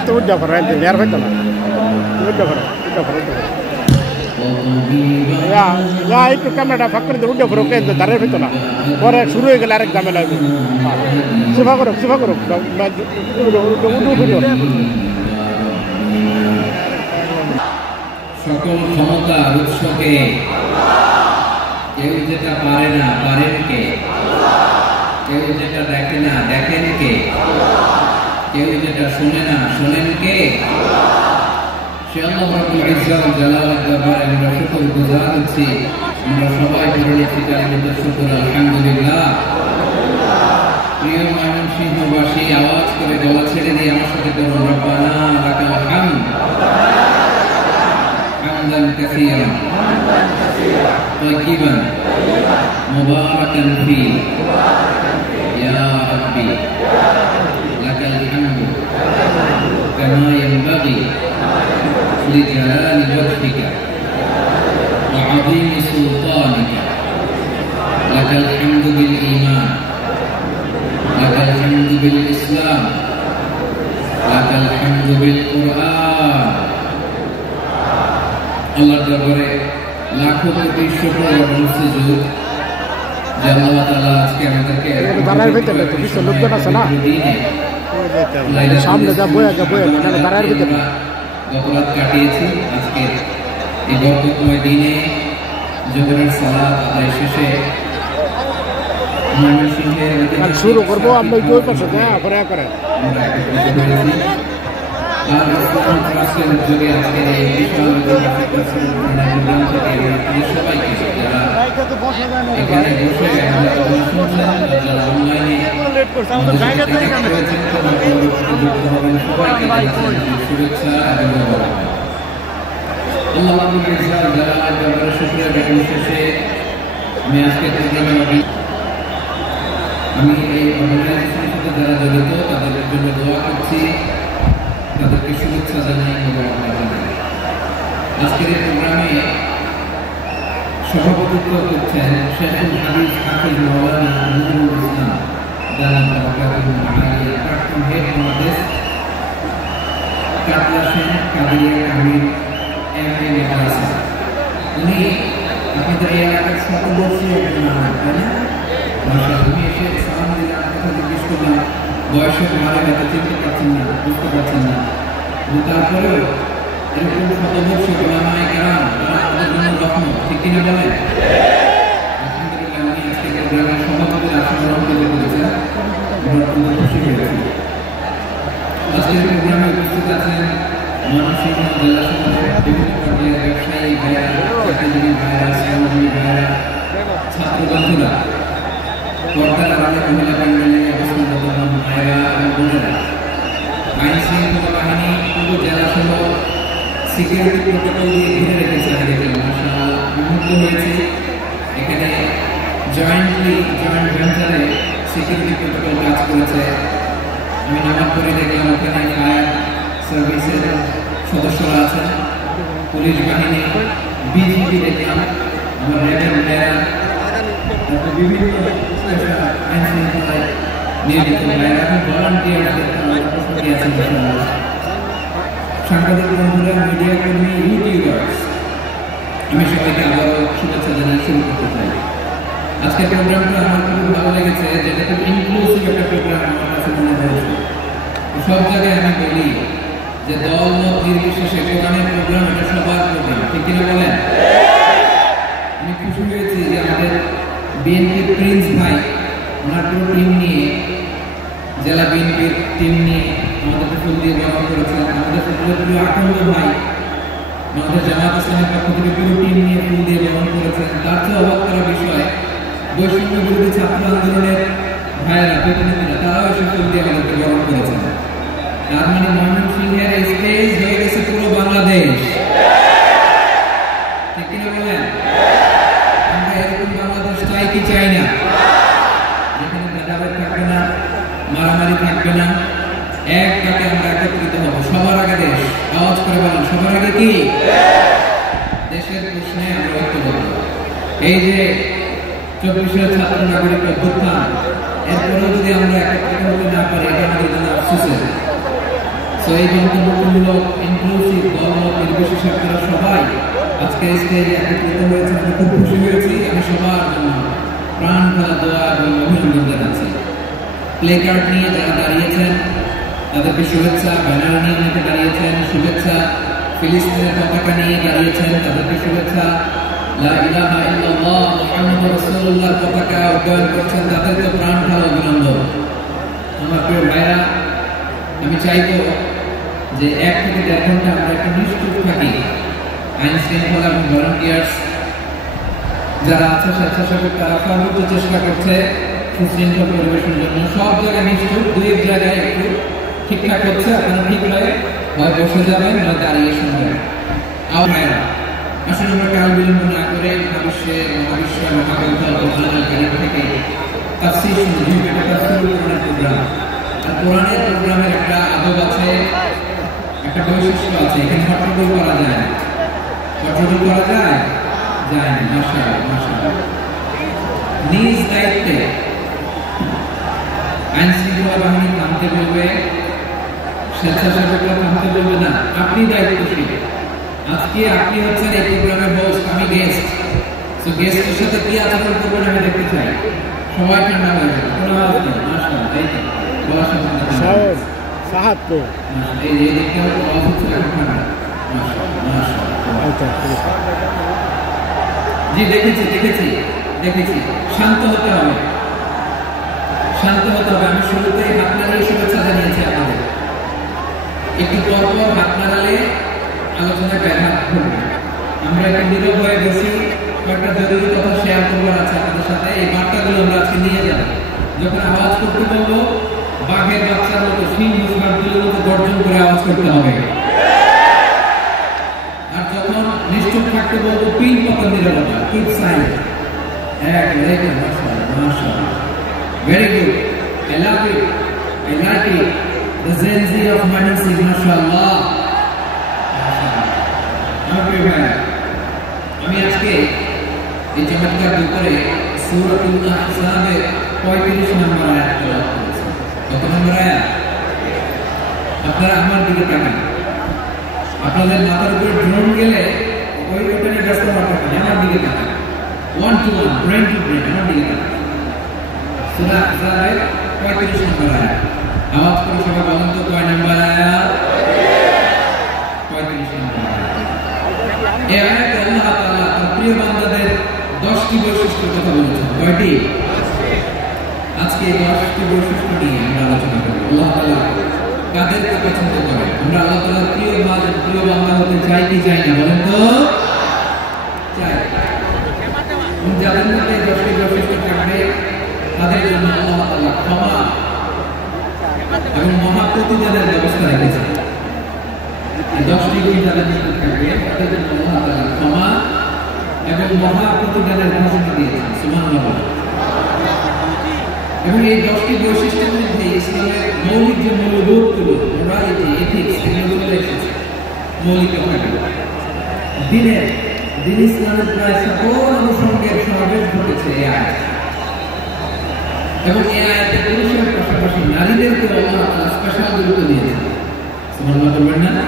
itu udah keren, biar betul lah. Udah keren. Ya itu kamera fakir itu udah keren itu tarik betul lah. Orang suruh ke lari kamera itu. Coba korok. Udah. সকল ক্ষমতার উৎসকে কেউ যেটা পারে না পারেন কে, কেউ যেটা দেখে না দেখেন কে, কেউ যেটা শোনে না শোনেন কে? সে আল্লাহ রাব্বুল ইজ্জত জালালের দরবারে আমরা শুকরগুজার হচ্ছি। আমরা সবাই পড়ে নিচ্ছি কালিমাতুশ শুকর আলহামদুলিল্লাহ। প্রিয় ময়মনসিংহবাসী আওয়াজ করে গলা ছেড়ে দিয়ে আমার সাথে করুন রব্বানা লাকাল হামদ حمدا كثيرا طيبا مباركا فيه يا ربي لك الحمد كما ينبغي لجلال وجهك وعظيم سلطانك لك الحمد بالإيمان لك الحمد بالإسلام لك الحمد بالقرآن। আল্লাহর দরবারে লাখো কোটি শুকর এবং সুজুদ যে আল্লাহ তাআলা আজকে আমাদেরকে দাঁড়ার ভিতরে তো কিছু লোকজন আছে না সামনে যা বয়া দাঁড়ার ভিতরে গতরাত কাটিয়েছি। আজকে এই বরকতময় দিনে জোহরের সালাত আদায় শেষে ময়মনসিংহে শুরু করবো আমরা ওই পাশে করে আমরা আর ইসলাম ট্রাস্টের উদ্যোগে আজকের এই বিশাল প্রোগ্রাম থেকে সবাইকে যারা এখানে বসে যারা অনলাইনে শুভেচ্ছা এবং আল্লাহ রাব্বুল ইজ্জত জালালের দরবারে শুকরিয়া জ্ঞাপন শেষে আমি আজকের প্রোগ্রামে আমি এই অর্গানাইজেশনের সাথে যারা জড়িত তাদের জন্য দোয়া করছি, তাদেরকে শুভেচ্ছা জানাই। আজকের এই প্রোগ্রামে সভাপতিত্ব করছেন শেখুল হাদিস হাফিজ মাওলানা নজরুল ইসলাম দালাল বারাকাতুহু আলাইহি, প্রাক্তন হেড মহাদেশ কাবলা সেন কাদিয়া কামিল এমএ মাদ্রাসা। উনি আপনাদের এই এলাকার শতবর্ষীয় মেহমান, তাই না? আমি এসে সালাম দিলাম, কথা জিজ্ঞেস করলাম, বয়সের ভালো কথা চিনতে পারছেন না, বুঝতে পারছেন না, তারপরেও এরকম শতবর্ষী ওলামায়ে কেরাম তারা আমাদের জন্য রহমত, ঠিক কিনা বলেন? আলহামদুলিল্লাহ উনি আজকে গ্রামের সভাপতির আসন গ্রহণ করতে পেরেছেন, আমরা অত্যন্ত খুশি হয়েছি। আজকের প্রোগ্রামে উপস্থিত আছেন ময়মনসিংহ জেলা সদরের বিভিন্ন পর্যায়ের ব্যবসায়ী ভাইরা, চাকরিজীবী ভাইরা, শ্রমজীবী ভাইরা, ছাত্র বন্ধুরা, পর্দার আড়ালে মহিলা প্যান্ডেলে অবস্থানরত ভাইরা এবং বোনেরা, আইন শৃঙ্খলা বাহিনী পুরো জেলা সহ সিকিউরিটি প্রোটোকল দিয়ে ঘিরে রেখেছে আমাদেরকে। মাশাআল্লাহ মুগ্ধ হয়েছি। এখানে জয়েন্ট ভেঞ্চারে সিকিউরিটি প্রোটোকল কাজ করেছে। আমি নামাজ পড়ে দেখলাম ওখানে ফায়ার সার্ভিসের সদস্যরা আছেন, পুলিশ বাহিনী, বিজিবি দেখলাম, আমার র্যাবের ভাইরা, বিভিন্ন আইন শৃঙ্খলায় নিয়োজিত ভাইরা এবং ভলান্টিয়ারদের আছেন। সাংবাদিক বন্ধুরা, মিডিয়া কর্মী, ইউটিউবার্স, আমি সবাইকে আবারও শুভেচ্ছা জানিয়ে শুরু করতে চাই। আজকের প্রোগ্রামটা আমার খুব ভালো লেগেছে, যেটা খুব ইনক্লুসিভ একটা যে দল মত নির্বিশেষে কোরআনের প্রোগ্রাম এটা সবার প্রোগ্রাম, ঠিক কিনা বলেন? আমি খুশি হয়েছি যে আমাদের বিএনপি প্রিন্স ভাই ওনার পুরো টিম নিয়ে, জেলা বিএনপির টিম নিয়ে আমাদেরকে ফুল দিয়ে বরণ করেছেন। আমাদের প্রিয় আকন্দ ভাই আমাদের জামাত ইসলামের পক্ষ থেকে পুরো টিম নিয়ে ফুল দিয়ে বরণ করেছেন। তার চেয়ে অবাক করার বিষয়, বৈষম্য বিরোধী ছাত্র আন্দোলনের ভাইয়েরা, প্রতিনিধিরা, তারাও এসে ফুল দিয়ে আমাদেরকে বরণ করেছেন। তার মানে ময়মনসিংহের স্টেজ হয়ে গেছে পুরো বাংলাদেশ, ঠিক কিনা বলেন? আমরা এরকম বাংলাদেশ চাই কি চাই না? যেখানে ভেদাভেদ থাকবে না, মারামারি থাকবে না, এক ডাকে আমরা একত্রিত হব। সবার আগে দেশ, আওয়াজ করে বলেন, সবার আগে কি? দেশের প্রশ্নে আমরা ঐক্যবদ্ধ। এই যে 24 ছাত্র নাগরিক অভ্যুত্থান, এরপরেও যদি আমরা একত্রিত হতে না পারি, এটা আমাদের জন্য আফসোসের। তো এই জনমূলক ইনক্লুসিভ দলমত নির্বিশেষে আপনারা সবাই আজকে স্টেজে একত্রিত হয়েছেন, আমি খুব খুশি হয়েছি। আমি সবার জন্য প্রাণ ভরা দোয়া এবং অভিনন্দন জানাচ্ছি। প্লে কার্ড নিয়ে যারা দাঁড়িয়েছেন তাদেরকে শুভেচ্ছা, ব্যানার নিয়ে অনেকে দাঁড়িয়েছেন শুভেচ্ছা, ফিলিস্তিনের পতাকা নিয়ে দাঁড়িয়েছেন তাদেরকে শুভেচ্ছা, লা ইলাহা ইল্লাল্লাহ মুহাম্মাদুর রাসূলুল্লাহর পতাকা উড্ডয়ন করছেন তাদেরকে প্রাণ ভরা অভিনন্দন। আমার প্রিয় ভাইরা, আমি চাইবো যে 1 থেকে 1.5 ঘন্টা আমরা একটু নিশ্চুপ থাকি। আইন শৃঙ্খলা এবং ভলান্টিয়ার্স যারা আছে, স্বেচ্ছাসেবক, তারা সর্বোচ্চ চেষ্টা করছে সুশৃঙ্খল পরিবেশের জন্য। সব জায়গায় নিশ্চুপ, 2-1 জায়গায় একটু ঠিকঠাক হচ্ছে। আপনারা ঠিক হয় বসে যাবেন, নয় দাঁড়িয়ে শুনবেন। আসলে আমরা কাল বিলম্ব না করে মহাগ্রন্থ আল-কোরআন থেকে তাফসীর শুনি। এটা তাফসীরুল কোরআনের প্রোগ্রাম। আর কোরআনের প্রোগ্রামের একটা আদব আছে, একটা বৈশিষ্ট্য আছে। এখানে হট্টগোল করা যায় না। হট্টগোল করা যায় না। মাশাআল্লাহ। নিজ দায়িত্বে আইন শৃঙ্খলা বাহিনী থামতে বলবে, স্বেচ্ছাসেবকরা থামতে বলবে না। আপনি দায়িত্বশীল। আজকে আপনি হচ্ছেন এই প্রোগ্রামের হোস্ট, আমি গেস্ট। তো গেস্টের সাথে কি আচরণ করবেন আমি দেখতে চাই। সবাই ঠান্ডা হয়ে যাবে, কোনো আওয়াজ নেই। মাশাআল্লাহ, এই তো বলার সাথে সাহায্য এই দেখতে হবে আওয়াজ হচ্ছে ঠান্ডা। মাশাআল্লাহ। জি, দেখেছি। শান্ত হতে হবে। আমি শুরুতেই হাত নাড়িয়ে শুভেচ্ছা জানিয়েছি আপনাদের। একটু পর হাত নাড়ালে আলোচনায় ব্যাঘাত ঘটবে। আমরা একটু নীরব হয়ে বসি, কয়েকটা জরুরি কথা শেয়ার করবার আছে আপনাদের সাথে। এই বার্তাগুলো আমরা আজকে নিয়ে যাব। যখন আওয়াজ করতে বলবো, বাঘের বাচ্চার মতো, সিংহ বাঘগুলোর মতো গর্জন করে আওয়াজ করতে হবে। আর যখন নিশ্চুপ থাকতে বলবো, পিন পতন নীরবতা, কিপ সাইলেন্ট। মাশাআল্লাহ, very good. I love it. I like it. The Gen Z of Manasi, mashallah. আমি আজকে এই চমৎকার দুপুরে সূরাতুল আহজাবের 35 নম্বর আয়াত তেলাওয়াত করেছি। কত নম্বর আয়াত? আপনারা আমার দিকে তাকান। আপনাদের মাথার উপরে ড্রোন গেলে ওইটা নিয়ে ব্যস্ত হওয়ার কথা না, আমার দিকে তাকান। 1 to 1, brain to brain, আমার দিকে তাকান। সূরা আহজাবের 35 নম্বর আয়াত। আওয়াজ করে সবাই বলেন তো, কয় নম্বর আয়াত? 35 নম্বর আয়াত। এই আয়াতে আল্লাহ তাআলা তার প্রিয় বান্দাদের 10টি বৈশিষ্ট্যের কথা বলেছেন। কয়টি? আজকে এই 10টি বৈশিষ্ট্য নিয়ে আমরা আলোচনা করব। আল্লাহ তাআলা কাদেরকে পছন্দ করেন? আমরা আল্লাহ তাআলার প্রিয় বান্দা হতে চাই কি চাই না? বলেন তো। চাই। যাদের মধ্যে 10টি বৈশিষ্ট্য থাকবে তাদের জন্য আল্লাহ তাআলা ক্ষমা এবং মহা প্রতিদানের ব্যবস্থা রেখেছেন। 10টি গুণ যাদের মধ্যে থাকবে তাদের জন্য আল্লাহ তাআলা ক্ষমা এবং মহা প্রতিদানের ঘোষণা দিয়েছেন। সুবহানাল্লাহ। এবং এই 10টি বৈশিষ্ট্যের মধ্যে ইসলামের মৌলিক যে মূল্যবোধগুলো, মোরালিটি, এথিক্স, এগুলো এসেছে মৌলিক ভাবে। দিন ইসলামের প্রায় সকল অনুষঙ্গের সমাবেশ ঘটেছে এই আয়াত। এবং এই আয়াতে পুরুষের পাশাপাশি নারীদেরকে আল্লাহ তাআলা স্পেশাল গুরুত্ব দিয়েছেন। সুবহানাল্লাহ বলবেন না?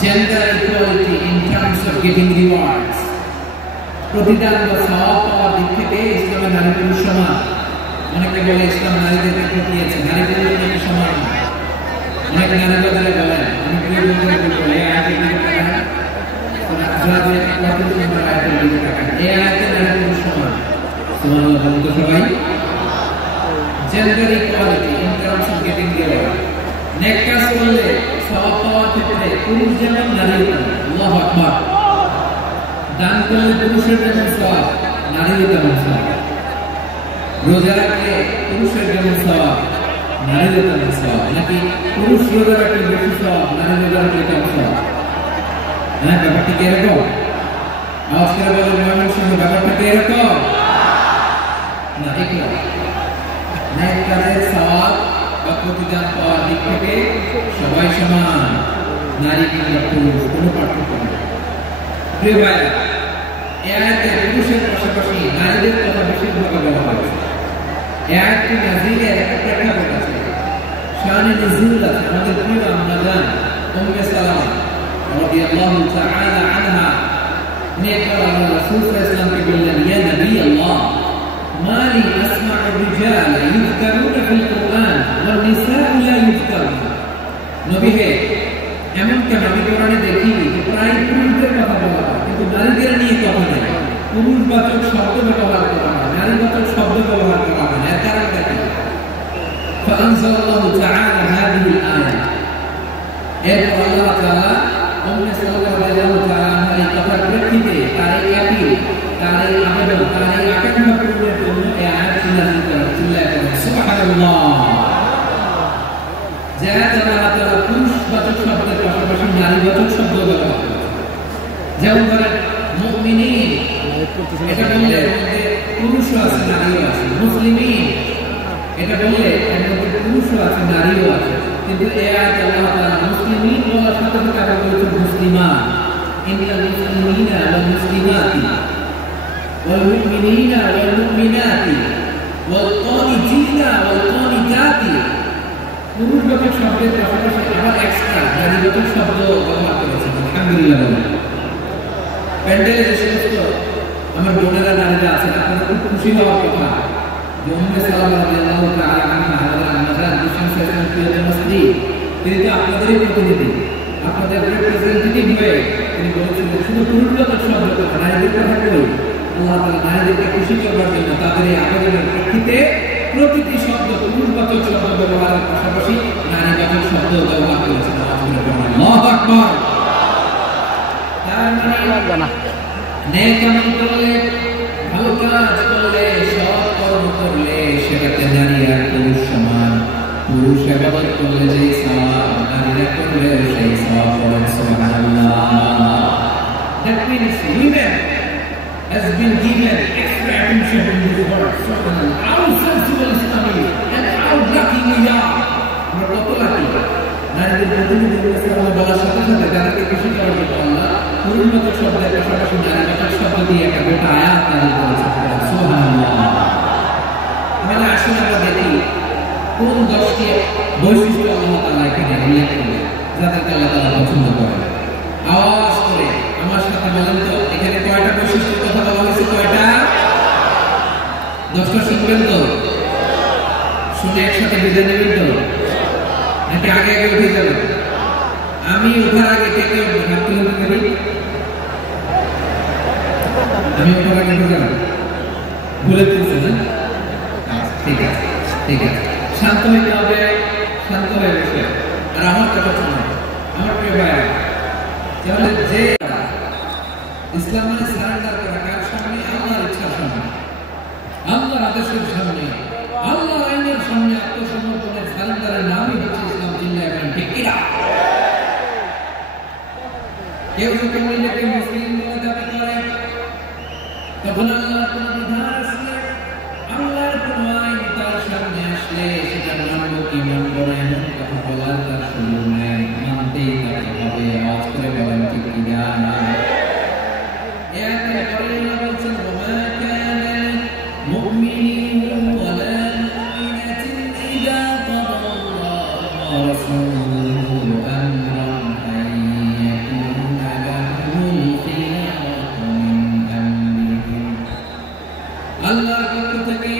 Gender equality in terms of getting rewards. প্রতিদান বা সওয়াব পাওয়ার দিক থেকে ইসলামের নারী পুরুষ সমান। অনেকে বলে ইসলাম নারীদেরকে ঠকিয়েছে, নারী পুরুষ নাকি সমান। অনেক নারীবাদীরা বলেন, আমি প্রিয় বন্ধুরা বলবো, এই আয়াতের দিকে তাকান, আজরাতে কত সুন্দর আয়াতের দিকে তাকান। এই আয়াতে নারী পুরুষ সমান। সুবহানাল্লাহ বলুন তো সবাই। Gender equality in terms of getting given. নেক কাজ করলে সওয়াব পাওয়ার ক্ষেত্রে পুরুষ যেমন নারীও তেমন। আল্লাহু আকবার। দান করলে পুরুষের যেমন সওয়াব, নারীও তেমন সওয়াব। রোজা রাখলে পুরুষের যেমন সওয়াব, নারীও তেমন সওয়াব। নাকি পুরুষ রোজা রাখলে বেশি সওয়াব, নারী রোজা রাখলে কম সওয়াব? হ্যাঁ, ব্যাপারটা কি এরকম? আওয়াজ করে বলেন ময়মনসিংহ, ব্যাপারটা কি এরকম? না, এরকম নেক কাজের সওয়াব বা প্রতিদান পাওয়ার দিক থেকে সবাই সমান, নারী কিংবা পুরুষ কোনো পার্থক্য নেই। প্রিয় ভাইরা, এই আয়াতে পুরুষের পাশাপাশি নারীদের কথা বিশেষভাবে বলা হয়েছে। এই আয়াতটি নাযিলের একটা প্রেক্ষাপট আছে, শানে নুজুল আছে। আমাদের প্রিয় আম্মা জান উম্মে সালামা রাদিয়াল্লাহু তাআলা আনহা নেককার আল্লাহর রাসূল সাল্লাল্লাহু আলাইহি ওয়াসাল্লামকে বললেন, ইয়া নবী আল্লাহ, মা লি আসমা'ু রিজাল ইযকারুনা ফিল কুরআন ওয়ান নিসাউ লা ইযকারুনা। নবী হে, এমন কেন আমি কোরআনে দেখি যে প্রায় পুরুষদের কথা বলা হয় কিন্তু নারীদের নিয়ে কথা নেই। পুরুষবাচক শব্দ ব্যবহার করা হয়, নারীবাচক শব্দ ব্যবহার করা হয় না। এর কারণটা কি? ফাআনজালাল্লাহু তাআলা হাদিহিল আয়াত। এরপর আল্লাহ তাআলা উম্মে সালামা রাদিয়াল্লাহু তাআলা আনহা এই কথার প্রেক্ষিতে তার এই আপিল, তার এই আবেদন, তার এই আকাঙ্ক্ষা পূরণের জন্য এই আয়াতটি নাযিল করেন। চিল্লায়ে বলেন সুবহানাল্লাহ। যে আয়াতে আল্লাহ তাআলা পুরুষবাচক শব্দের পাশাপাশি নারীবাচক শব্দ ব্যবহার করেছেন। যেমন ধরেন মুমিনিন, এটা বললে এর মধ্যে পুরুষও আছে নারীও আছে। মুসলিমিন, এটা বললে এর মধ্যে পুরুষও আছে নারীও আছে। কিন্তু এই আয়াতে আল্লাহ তাআলা মুসলিমিন বলার সাথে সাথে আবার বলেছেন মুসলিমাত। ইন্নাল মুসলিমিনা ওয়াল মুসলিমাতি ওয়াল মুমিনিনা ওয়াল মুমিনাতি ওয়াল কানিতিনা ওয়াল কানিতাতি। পুরুষবাচক শব্দের পাশাপাশি আবার এক্সট্রা নারীবাচক শব্দ ব্যবহার করেছেন। আলহামদুলিল্লাহ বলেন। প্যান্ডেলে যে সমস্ত আমার বোনেরা নারীরা আছেন, আপনারা খুব খুশি হওয়ার কথা যে উম্মে সালামা রাদিয়াল্লাহু তাআলা আনহা আমাদের আম্মাজান বিশ্বনবী সাল্লাল্লাহু আলাইহি ওয়াসাল্লামের প্রিয়তমা স্ত্রী, তিনি তো আপনাদেরই প্রতিনিধি, আপনাদের রিপ্রেজেন্টেটিভ হয়ে তিনি বলেছিলেন শুধু পুরুষবাচক শব্দ কথা, নারীদের কথা কই। আল্লাহ তাআলা নারীদেরকে খুশি করবার জন্য তাদের এই আবেদনের প্রেক্ষিতে প্রতিটি শব্দ পুরুষবাচক শব্দ ব্যবহারের পাশাপাশি নারীবাচক শব্দ ব্যবহার করেছেন। আল্লাহু আকবার। তার মানে নেক আমল করলে, ভালো কাজ করলে, সৎ কর্ম করলে সেটাতে নারী আর পুরুষ সমান। পুরুষ ইবাদত করলে যেই সওয়াব, নারীরা করলে সেই সওয়াব। বলেন সুবহানাল্লাহ। That means women has been given extra attention in this world. Subhanallah. How sensible Islam is and how lucky we are. আমরা কত লাকি। নারীদের প্রতিনিধি ইসলাম বলার সাথে সাথে তাদেরকে খুশি করার জন্য আল্লাহ পুরুষবাচক শব্দের পাশাপাশি নারীবাচক শব্দ দিয়ে একটা গোটা আয়াত নাযিল করেছেন। সুবহানাল্লাহ। তাহলে আসুন আমরা দেখি কোন 10টি বৈশিষ্ট্য আল্লাহ তাআলা এখানে উল্লেখ করেছেন যাদেরকে আল্লাহ তাআলা পছন্দ করেন। আওয়াজ করে আমার সাথে বলেন তো, এখানে কয়টা বৈশিষ্ট্যের কথা বলা হয়েছে? কয়টা? 10টা শুনবেন তো? শুনে একসাথে বিদায় নেবেন তো? নাকি আগে আগে উঠে যাবেন? আমি ওঠার আগে কে কে হাত তুলে দেবেন? আমি ওঠার আগে উঠে যাবেন? ভুলে তুলছেন না? ঠিক আছে, ঠিক আছে। শান্ত হইতে হবে, শান্ত হয়ে বসে। আর আমার কথা শুনুন আমার প্রিয় ভাইরা, তাহলে যে ইসলাম মানে সারেন্ডার করা কার সামনে? আল্লাহর ইচ্ছার সামনে, আল্লাহর আদেশের সামনে, আল্লাহর আইনের সামনে আত্মসমর্পণের সারেন্ডারের নামই হচ্ছে ইসলাম। চিল্লায় বলেন ঠিক কিনা? কেউ যখন নিজেকে মুসলিম বলে দাবি করে তখন আল্লাহর কোন বিধান আসলে, আল্লাহর কোন আইন তার সামনে আসলে সেটা মানব কি মানব না এমন কথা বলার তার সুযোগ নেই, মানতেই তাকে হবে। আওয়াজ করে বলেন ঠিক কিনা? আল্লাহর পক্ষ থেকে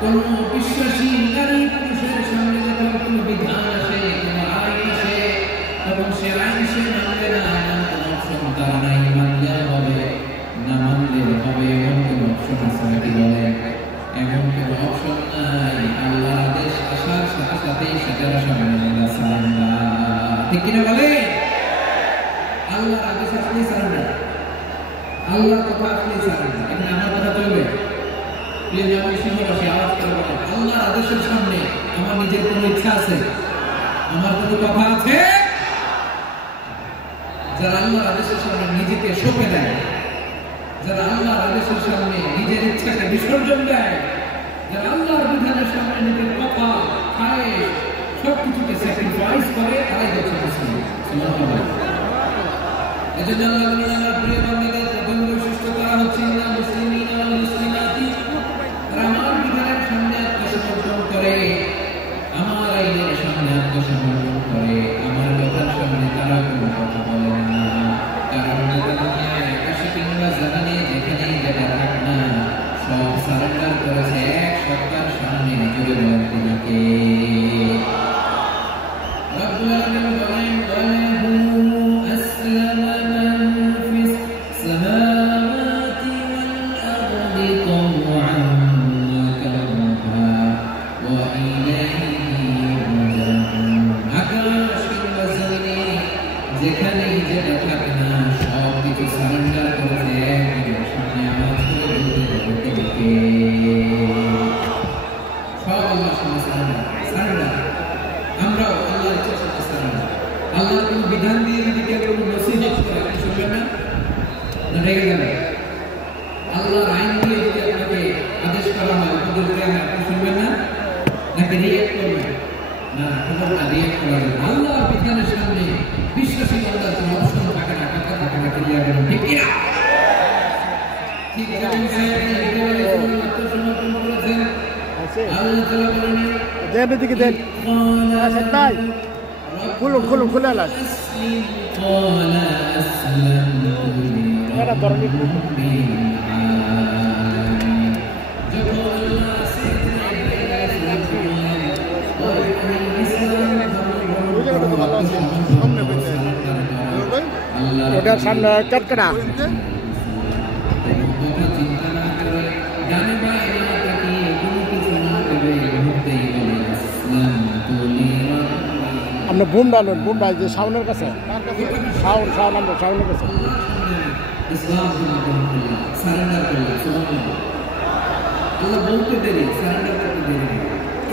কোন বিশ্বাসী নারী পুরুষের সামনে যখন কোন বিধান আসে বলেন এমন কোনো অপশন নাই আল্লাহর আদেশ আসার সাথে সাথেই সেটার সামনে আমরা সারেন্ডার ঠিক কিনা বলে আল্লাহর আদেশ আসলেই সারেন্ডার আল্লাহর কথা আসলেই সারেন্ডার এখানে আমার কথা চলবে প্রিয় জামাই সিংহবাসী আওয়াজ করে বলেন আল্লাহর আদেশের সামনে আমার নিজের কোনো ইচ্ছা আছে আমার কোনো কথা আছে যারা আল্লাহর আদেশের সামনে নিজেকে সঁপে দেয় যারা আল্লাহর আদেশের সামনে নিজের ইচ্ছাকে বিসর্জন দেয় যারা আল্লাহর বিধানের সামনে নিজের কথা খায় সবকিছুকে স্যাক্রিফাইস করে তারাই হচ্ছে মুসলিম সুবহানাল্লাহ এজন্য আল্লাহর প্রিয় বান্দাদের প্রথম বৈশিষ্ট্য করা হচ্ছে না মুসলিমিনা ওয়াল মুসলিমাতি তারা আমার বিধানের সামনে আত্মসমর্পণ করে আমার আইনের সামনে আত্মসমর্পণ করে আমার কথার সামনে তারা কোনো কথা বলে না কারণ দুনিয়ায় আকাশে কিংবা জমিনে যেখানেই যেটা থাক না সব সারেন্ডার করেছে এক সত্তার সামনে জুড়ে বলেন তিনি কে রব্বুল আলামিন বলেন ওয়ালাহু আসলামা মান ফিস সামাওয়াতি ওয়াল আরদি তাওআন ওয়া কারহা ওয়া ইলাইহি ইউরজাউন আকাশ কিংবা জমিনে যেখানেই যেটা থাক না সব কিছু সারেন্ডার করেছে একজনের সামনে আওয়াজ করে বলতে কে সব আল্লাহর সামনে সারেন্ডার আমরাও আল্লাহর ইচ্ছার সাথে সারেন্ডার আল্লাহর কোনো বিধান দিয়ে যদি কেউ কোনো নসিহত করে আপনি শুনবেন না রেগে যাবেন আল্লাহর আইন দিয়ে যদি আপনাকে আদেশ করা হয় উপদেশ দেওয়া হয় আপনি শুনবেন না নাকি রিয়েক্ট করবেন না কোনোটা রিয়েক্ট করা যাবে আল্লাহর বিধানের সামনে বিশ্বাসী বান্দার কোনো অপশন থাকে না কথা থাকে না ক্লিয়ার করুন ঠিক কিনা ঠিক যেমন সাহেব আত্মসমর্পণ করেছেন আল্লাহ তাআলা বলেন দেন দিকে দেন আচ্ছা তাই খুলুন খুলে আলাস قال أسلمت لرب العالمين যখন আল্লাহ সাইয়েদনা ইব্রাহিম ওটার সামনে কাটকাটা চিন্তা না করে ডানে বামে না তাকিয়ে কোনো কিছু না ভেবে মুহূর্তেই বলে আসলামতু লিরাব্বিল আপনি বুম ডাল যে শাওনের কাছে শাওন আমরা শাওনের কাছে ইসলাম সারেন্ডার করলেন সুবহানাল্লাহ আল্লাহ বলতে দেরি সারেন্ডার করতে দেরি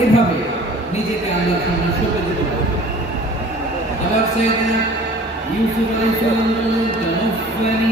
এভাবে নিজেকে আল্লাহর সামনে সঁপে দিতে হবে আবার সাইয়েদনা ইউসুফ আলাইহিস সালাম বললেন তাওয়াফানি